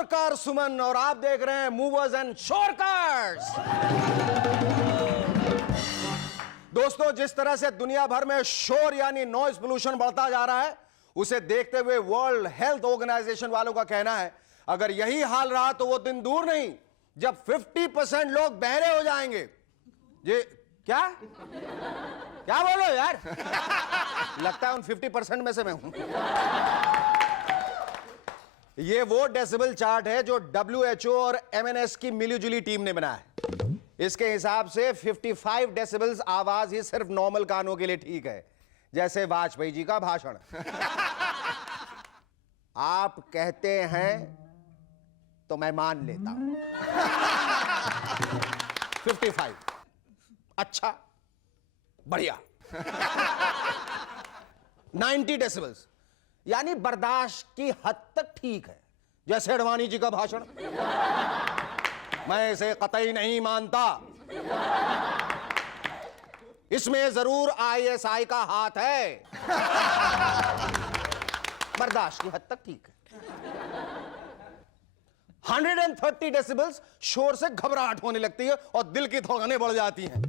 नमस्कार सुमन, और आप देख रहे हैं मूवर्स एंड शोरकार्स। दोस्तों, जिस तरह से दुनिया भर में शोर यानी नॉइज पोल्यूशन बढ़ता जा रहा है, उसे देखते हुए वर्ल्ड हेल्थ ऑर्गेनाइजेशन वालों का कहना है अगर यही हाल रहा तो वो दिन दूर नहीं जब 50% लोग बहरे हो जाएंगे। ये क्या क्या बोलो यार? लगता है उन 50% में से मैं हूं। ये वो डेसिबल चार्ट है जो WHO और MNS की मिलीजुली टीम ने बनाया है। इसके हिसाब से 55 डेसिबल्स आवाज ही सिर्फ नॉर्मल कानों के लिए ठीक है, जैसे वाजपेयी जी का भाषण। आप कहते हैं तो मैं मान लेता हूं। 55 अच्छा, बढ़िया। 90 डेसिबल्स यानी बर्दाश्त की हद तक ठीक है, जैसे अडवाणी जी का भाषण। मैं इसे कतई नहीं मानता, इसमें जरूर ISI का हाथ है। बर्दाश्त की हद तक ठीक है। 130 डेसिबल्स शोर से घबराहट होने लगती है और दिल की धड़कनें बढ़ जाती हैं।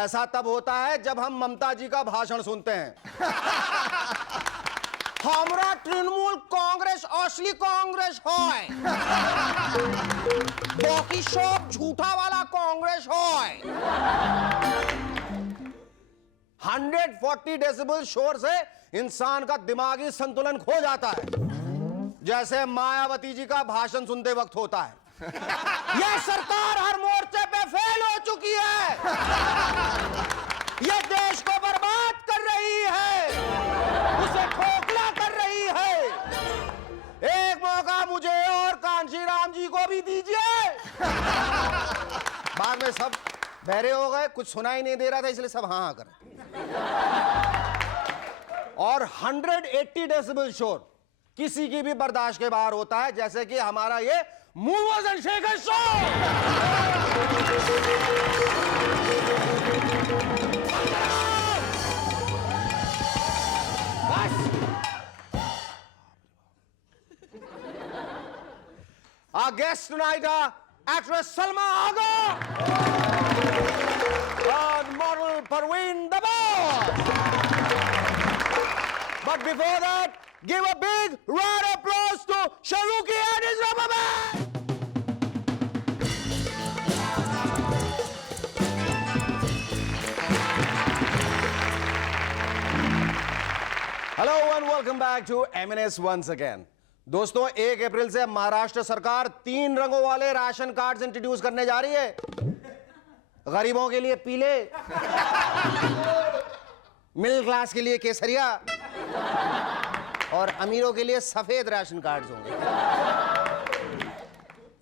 ऐसा तब होता है जब हम ममता जी का भाषण सुनते हैं। हमरा तृणमूल कांग्रेस असली कांग्रेस है, बाकी सब झूठा वाला कांग्रेस है। 140 डेसिबल शोर से इंसान का दिमागी संतुलन खो जाता है, जैसे मायावती जी का भाषण सुनते वक्त होता है। यह सरकार हर मोर्चे पे फेल हो चुकी है, यह देश को बर्बाद कर रही है, उसे खोखला कर रही है। एक मौका मुझे और कांशी राम जी को भी दीजिए। बाद में सब बहरे हो गए, कुछ सुनाई नहीं दे रहा था, इसलिए सब हाँ हाँ कर। और 180 डेसिबल शोर किसी की भी बर्दाश्त के बाहर होता है, जैसे कि हमारा ये movers and shakers show. Our guests tonight are actress Salma Agha and model Parveen Dabas. But before that, give a big round of applause to Shahrukhi and his rubber band. Hello and welcome back to MNS once again. दोस्तों, 1 अप्रैल से महाराष्ट्र सरकार 3 रंगों वाले ration cards introduce करने जा रही है। गरीबों के लिए पीले, मिडिल क्लास के लिए केसरिया और अमीरों के लिए सफेद राशन कार्ड्स होंगे।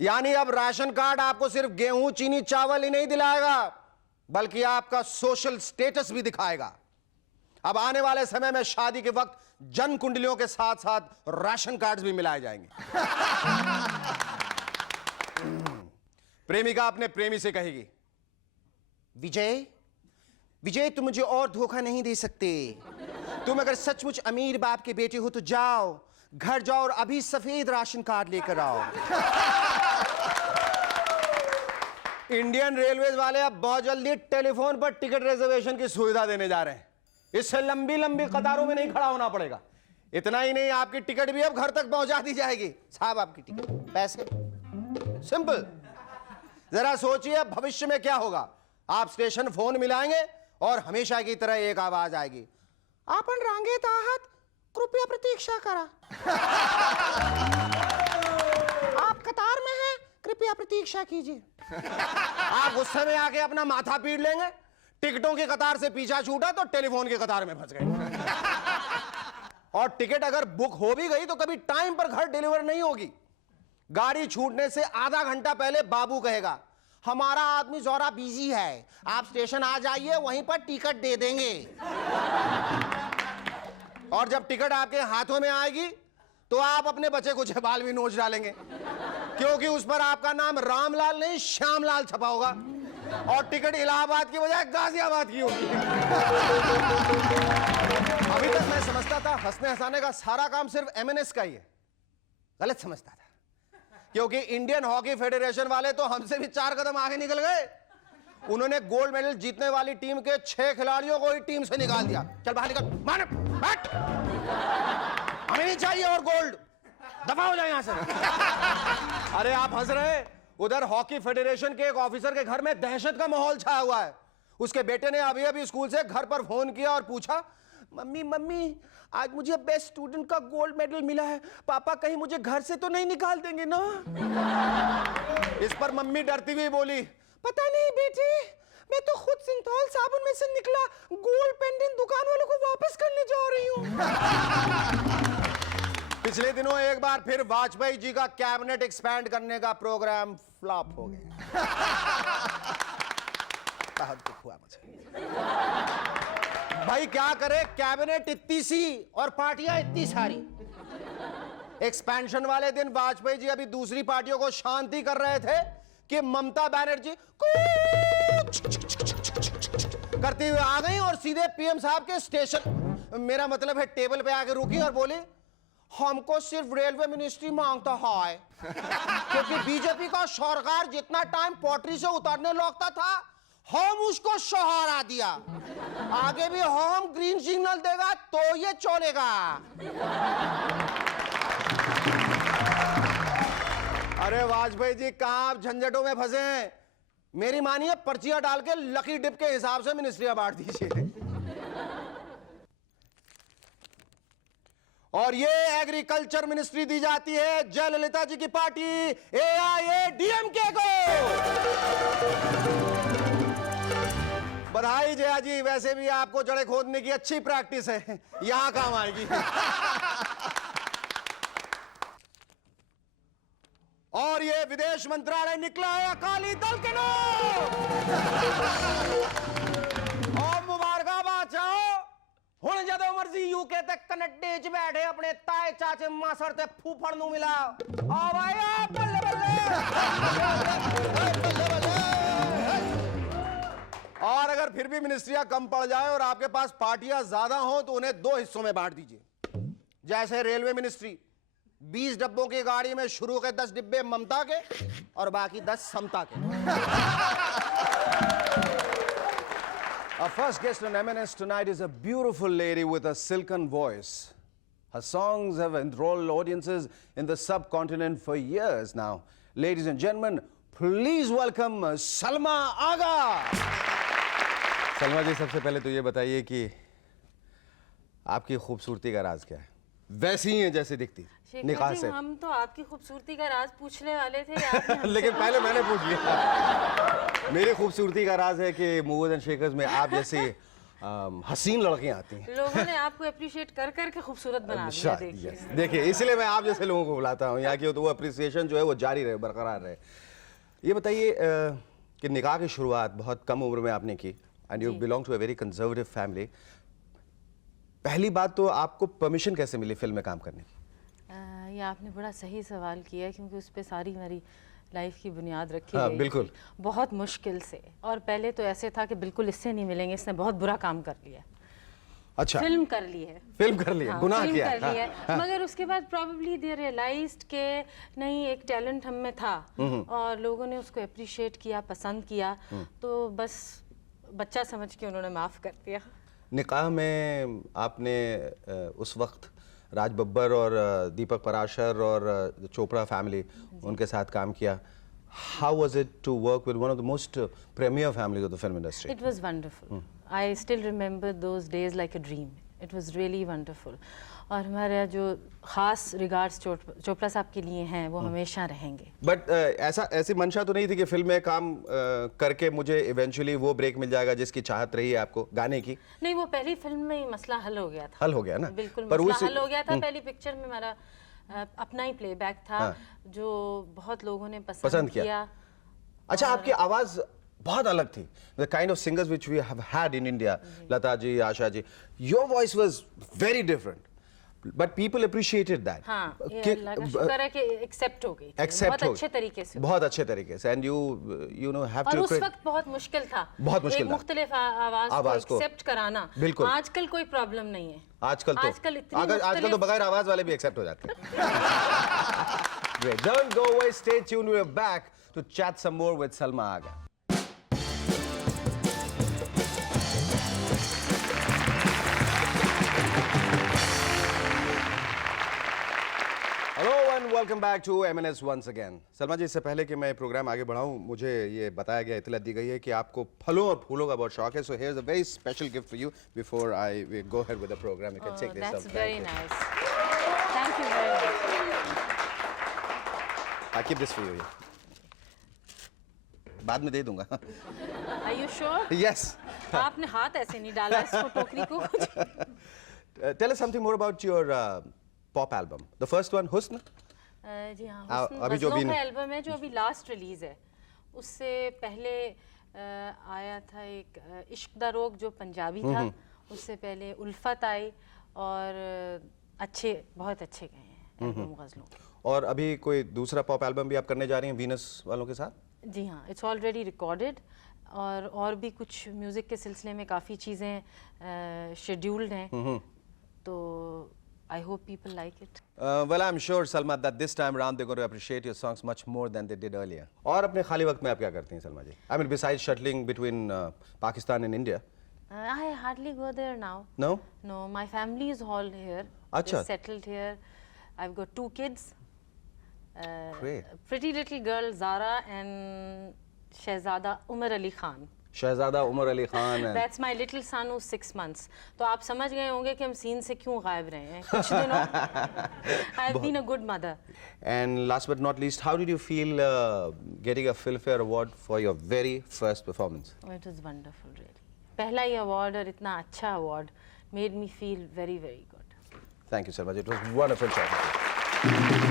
यानी अब राशन कार्ड आपको सिर्फ गेहूं, चीनी, चावल ही नहीं दिलाएगा, बल्कि आपका सोशल स्टेटस भी दिखाएगा। अब आने वाले समय में शादी के वक्त जन कुंडलियों के साथ साथ राशन कार्ड्स भी मिलाए जाएंगे। प्रेमिका अपने प्रेमी से कहेगी, विजय विजय, तुम मुझे और धोखा नहीं दे सकते। तुम अगर सचमुच अमीर बाप के बेटे हो तो जाओ, घर जाओ और अभी सफेद राशन कार्ड लेकर आओ। इंडियन रेलवेज वाले अब बहुत जल्दी टेलीफोन पर टिकट रिजर्वेशन की सुविधा देने जा रहे हैं। इससे लंबी लंबी कतारों में नहीं खड़ा होना पड़ेगा। इतना ही नहीं, आपकी टिकट भी अब घर तक पहुंचा दी जाएगी। साहब, आपकी टिकट, पैसे, सिंपल। जरा सोचिए भविष्य में क्या होगा। आप स्टेशन फोन मिलाएंगे और हमेशा की तरह एक आवाज आएगी, आपन रांगेत आहात, कृपया प्रतीक्षा करा। आप कतार में हैं, कृपया प्रतीक्षा कीजिए। आप गुस्से में आके अपना माथा पीट लेंगे। टिकटों की कतार से पीछा छूटा तो टेलीफोन की कतार में फंस गए। और टिकट अगर बुक हो भी गई तो कभी टाइम पर घर डिलीवर नहीं होगी। गाड़ी छूटने से आधा घंटा पहले बाबू कहेगा, हमारा आदमी जरा बिजी है, आप स्टेशन आ जाइए, वहीं पर टिकट दे देंगे। और जब टिकट आपके हाथों में आएगी तो आप अपने बच्चे को बाल भी नोच डालेंगे, क्योंकि उस पर आपका नाम रामलाल नहीं श्यामलाल छपा होगा और टिकट इलाहाबाद की बजाय गाजियाबाद की होगी। अभी तक मैं समझता था हंसने हंसाने का सारा काम सिर्फ MNS का ही है। गलत समझता था। क्योंकि इंडियन हॉकी फेडरेशन वाले तो हमसे भी 4 कदम आगे निकल गए। उन्होंने गोल्ड मेडल जीतने वाली टीम के 6 खिलाड़ियों को ही टीम से निकाल दिया। चल बाहर निकल, मान बैठ, हमें नहीं चाहिए और गोल्ड, दफा हो जाए यहां से। अरे आप हंस रहे, उधर हॉकी फेडरेशन के एक ऑफिसर के घर में दहशत का माहौल छाया हुआ है। उसके बेटे ने अभी अभी स्कूल से घर पर फोन किया और पूछा, मम्मी मम्मी आज मुझे बेस्ट स्टूडेंट का गोल्ड मेडल मिला है, पापा कहीं मुझे घर से तो नहीं निकाल देंगे ना? इस पर मम्मी डरती हुई बोली, पता नहीं बेटी, मैं तो खुद सिंथॉल साबुन में से निकला गोल्ड पेंडेंट दुकान वालों को वापस करने जा रही हूं। पिछले दिनों एक बार फिर वाजपेयी जी का कैबिनेट एक्सपैंड करने का प्रोग्राम फ्लॉप हो गया। बहुत दुख हुआ मुझे। भाई क्या करे, कैबिनेट इतनी सी और पार्टियां इतनी सारी। एक्सपेंशन वाले दिन वाजपेयी जी अभी दूसरी पार्टियों को शांति कर रहे थे कि ममता बनर्जी करती हुई आ गई और सीधे पीएम साहब के स्टेशन, मेरा मतलब है टेबल पे आके रुकी और बोली, हमको सिर्फ रेलवे मिनिस्ट्री मांगता है। क्योंकि बीजेपी का सरकार जितना टाइम पटरी से उतरने लगता था, हम उसको सहारा दिया, आगे भी हम ग्रीन सिग्नल देगा तो ये चलेगा। अरे वाजपेयी जी कहां आप झंझटों में फंसे हैं? मेरी मानिए पर्चियां डाल के लकी डिप के हिसाब से मिनिस्ट्रियां बांट दीजिए। और ये एग्रीकल्चर मिनिस्ट्री दी जाती है जयललिता जी की पार्टी AIADMK को। बधाई जया जी, वैसे भी आपको जड़ें खोदने की अच्छी प्रैक्टिस है, यहां काम आएगी। और ये विदेश मंत्रालय निकला है अकाली दल के नाम। और मुबारकबाद चाहो, हुण जदों मर्जी यूके तक कनेडे च बैठे अपने ताए चाचे मासड़ ते फूफड़ नूं मिला। आ भाई आ बल्ले बल्ले। और अगर फिर भी मिनिस्ट्रियां कम पड़ जाए और आपके पास पार्टियां ज्यादा हो तो उन्हें 2 हिस्सों में बांट दीजिए। जैसे रेलवे मिनिस्ट्री, 20 डब्बों की गाड़ी में शुरू के 10 डिब्बे ममता के और बाकी 10 समता के। Our first guest on M&S tonight is a beautiful lady with a silken voice. Her songs have enthralled audiences in the subcontinent for years now. Ladies and gentlemen, please welcome Salma Agha. Salma जी, सबसे पहले तो ये बताइए कि आपकी खूबसूरती का राज क्या है? वैसी ही है जैसे दिखती निकाह से। हम तो आपकी खूबसूरती का राज पूछने वाले थे। लेकिन पहले मैंने पूछ लिया। मेरी खूबसूरती का राज है कि मूवर्स एंड शेकर्स में आप जैसे हसीन लड़कियां आती हैं। लोगों ने आपको अप्रिशिएट कर करके खूबसूरत बना दिया। देखिए, इसलिए मैं आप जैसे लोगों को बुलाता हूँ यहाँ की, तो वो अप्रिसिएशन जो है वो जारी रहे, बरकरार रहे। ये बताइए कि निकाह की शुरुआत बहुत कम उम्र में आपने की and you belong to a very conservative family. पहली बात तो आपको परमिशन कैसे मिली फिल्म में काम करने की? ये आपने बड़ा सही सवाल किया, क्योंकि उस पर सारी मेरी लाइफ की बुनियाद रखी गई। बिल्कुल, बहुत मुश्किल से। और पहले तो ऐसे था कि बिल्कुल इससे नहीं मिलेंगे, इसने बहुत बुरा काम कर लिया। अच्छा, फिल्म कर ली है, हाँ, गुनाह किया कर लिया है। मगर उसके बाद प्रॉब्ली दे रियलाइज्ड के नहीं, एक टैलेंट हम में था और लोगों ने उसको अप्रिशिएट किया, पसंद किया, तो बस बच्चा समझ के उन्होंने माफ कर दिया। निकाह में आपने उस वक्त राज बब्बर और दीपक पराशर और चोपड़ा फैमिली उनके साथ काम किया। How was it to work with one of the most premier families of the film industry? It was wonderful. I still remember those days like a dream. It was really wonderful. और हमारा जो खास regards Chopra साहब के लिए हैं वो हमेशा रहेंगे। बट ऐसी मंशा तो नहीं थी कि फिल्म में काम करके मुझे इवेंचुअली वो ब्रेक मिल जाएगा जिसकी चाहत रही है आपको गाने की? नहीं, वो पहली फिल्म में ही मसला हल हो गया था। हल हो गया ना? बिल्कुल मसला हल हो गया था। पहली पिक्चर में हमारा अपना ही प्लेबैक था, जो बहुत लोगों ने पसंद किया। अच्छा, आपकी आवाज बहुत अलग थी। The kind of singers which we have had in India, Lata ji, Asha ji, your voice was very different. But people appreciated that. हाँ, ये कि- अल्लाह का शुक्र है कि एक्सेप्ट हो गई थी, Accept बहुत हो- अच्छे तरीके से। बहुत अच्छे तरीके से, and you know have और to उस वक्त बहुत मुश्किल था, बहुत मुश्किल एक था। मुख्तलिफ आवाज आवाज को को। एक्सेप्ट कराना। बिल्कुल। आजकल कोई प्रॉब्लम नहीं है। आजकल इतनी आजकल तो बगैर आवाज वाले भी एक्सेप्ट हो जाते हैं। Great. Don't go away. Stay tuned. We're back to chat some more with Salma Agha. Hello and welcome back to M&S once again. Salma ji, इससे पहले कि मैं प्रोग्राम आगे बढ़ाऊं, मुझे ये बताया गया, इतला दी गई है कि आपको फलों और फूलों का बहुत शौक है. So here's a very special gift for you before I go ahead with the programme. You can take this. That's very nice. Thank you very much. I keep this for you. बाद में दे दूंगा. Are you sure? Yes. आपने हाथ ऐसे नहीं डाला इसको टोकरी को कुछ। Tell us something more about your pop album. The first one, Husn. जी हाँ, अभी जो गज़लों भी का एल्बम है जो अभी लास्ट रिलीज है। उससे पहले आया था एक इश्क दा रोग जो पंजाबी था। उससे पहले उल्फत आई और अच्छे बहुत अच्छे गए हैं एल्बम गज़लों के। और अभी कोई दूसरा पॉप एल्बम भी आप करने जा रही हैं वीनस वालों के साथ? जी हाँ, इट्स ऑलरेडी रिकॉर्डेड और भी कुछ म्यूज़िक के सिलसिले में काफ़ी चीज़ें शेड्यूल्ड हैं, तो I hope people like it. Well, I'm sure, Salma, that this time around they're going to appreciate your songs much more than they did earlier. और अपने खाली वक्त में आप क्या करती हैं, सलमा जी? I mean, besides shuttling between Pakistan and India. I hardly go there now. No? No, my family is all here. Acha. They're settled here. I've got 2 kids. Great. A pretty little girl Zara and Shehzada Umar Ali Khan. शहजादा उमर अली खान है. That's my little son who's 6 months. तो आप समझ गए होंगे कि हम scene से क्यों गायब रहे हैं कुछ दिनों. I've been a good mother. And last but not least, how did you feel getting a Filmfare Award for your very first performance? Oh, it was wonderful, really. पहला ही award और इतना अच्छा award made me feel very, very good. Thank you, Salma ji. It was wonderful talking to you.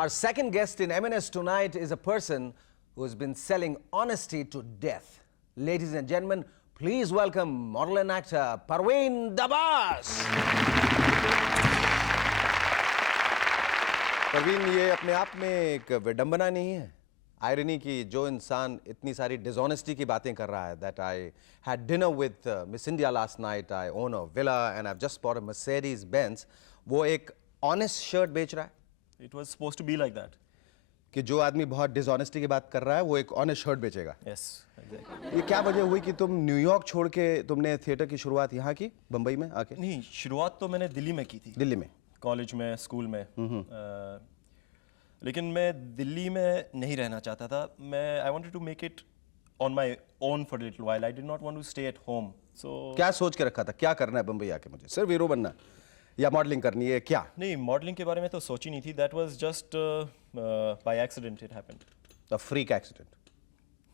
Our second guest in M&S tonight is a person who has been selling honesty to death. Ladies and gentlemen, please welcome model and actor Parveen Dabas. Parveen, ये अपने आप में एक विडंबना नहीं है, irony की, जो इंसान इतनी सारी डिसऑनेस्टी की बातें कर रहा है, that I had dinner with Miss India last night, I own a villa and I've just bought a Mercedes Benz, वो एक honest shirt बेच रहा है? It was supposed to be like that. कि जो आदमी बहुत डिसऑनेस्टी की बात कर रहा है वो एक ऑनेस्ट शर्ट बेचेगा. Yes, exactly. ये क्या वजह हुई कि तुम न्यूयॉर्क छोड़ के तुमने थिएटर की शुरुआत यहाँ की, बम्बई में आके? नहीं, शुरुआत तो मैंने दिल्ली में की थी, दिल्ली में. कॉलेज में, स्कूल में. लेकिन मैं दिल्ली में नहीं रहना चाहता था. मैं I wanted to make it on my own for a little while. I did not want to stay at home. So क्या सोच के रखा था, क्या करना है बम्बई आके मुझे? सिर्फ हीरो बनना या मॉडलिंग करनी है, क्या? नहीं, मॉडलिंग के बारे में तो सोची नहीं थी. That was just by accident it happened. A freak accident.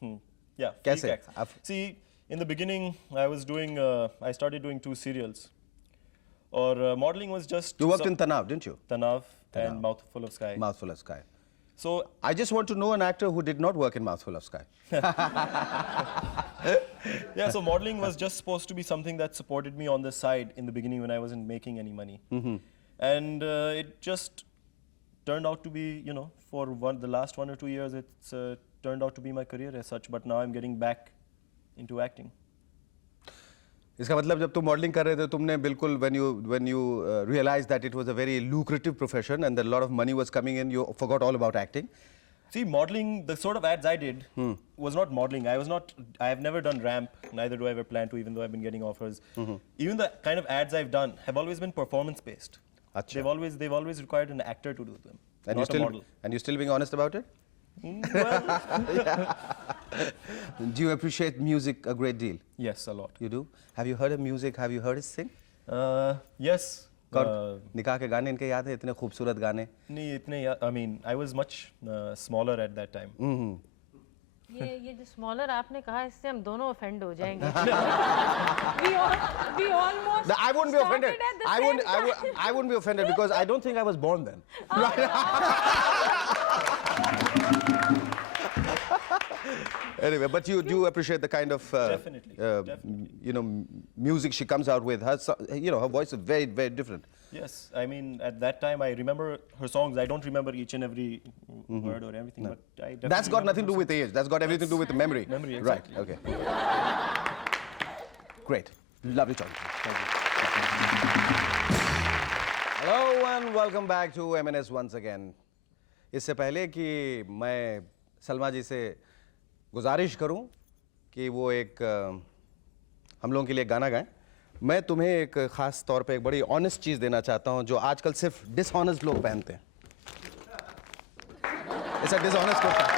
Yeah. freak कैसे? accident. See, in the beginning I was doing I started doing 2 serials. Or modeling was just You worked in Tanav, didn't you? Tanav and Mouthful of Sky. Mouthful of Sky. So I just want to know an actor who did not work in Mouthful of Sky. yeah, so modeling was just supposed to be something that supported me on the side in the beginning when I wasn't making any money. And it just turned out to be, you know, for the last 1 or 2 years, it's turned out to be my career as such. But now I'm getting back into acting. इसका मतलब जब तुम modelling कर रहे थे तुमने बिल्कुल when you realized that it was a very lucrative profession and that a lot of money was coming in, you forgot all about acting. See, modeling, the sort of ads I did was not modeling. I have never done ramp, neither do I ever plan to, even though I've been getting offers. Even the kind of ads I've done have always been performance-based. Achha. They've always required an actor to do them, And not a model. you're still being honest about it? Well, Do you appreciate music a great deal? yes, a lot. You do? Have you heard of music? Have you heard us sing? Yes. कौन निकाह के गाने इनके याद है, इतने खूबसूरत गाने? नहीं इतने I mean, I was much smaller at that time. ये जो स्मॉलर आपने कहा इससे हम दोनों ऑफेंड हो जाएंगे. we almost I wouldn't be offended. started at the same time. I wouldn't be offended because I don't think I was born then. Anyway, but you do appreciate the kind of Definitely. you know, music she comes out with. Her voice is very, very different. Yes, I mean, at that time, I remember her songs. I don't remember each and every word or everything, but I definitely That's got remember nothing to do her with age. That's got everything to do with memory. Memory, exactly. Right. Okay. Great. Lovely talking to you. Thank you. Hello and welcome back to MNS once again. इससे पहले कि मैं सलमा जी से गुजारिश करूं कि वो एक हम लोगों के लिए गाना गाएं, मैं तुम्हें एक ख़ास तौर पे एक बड़ी ऑनेस्ट चीज़ देना चाहता हूं जो आजकल सिर्फ डिसऑनेस्ट लोग पहनते हैं. ऐसा डिसऑनेस्ट होता है.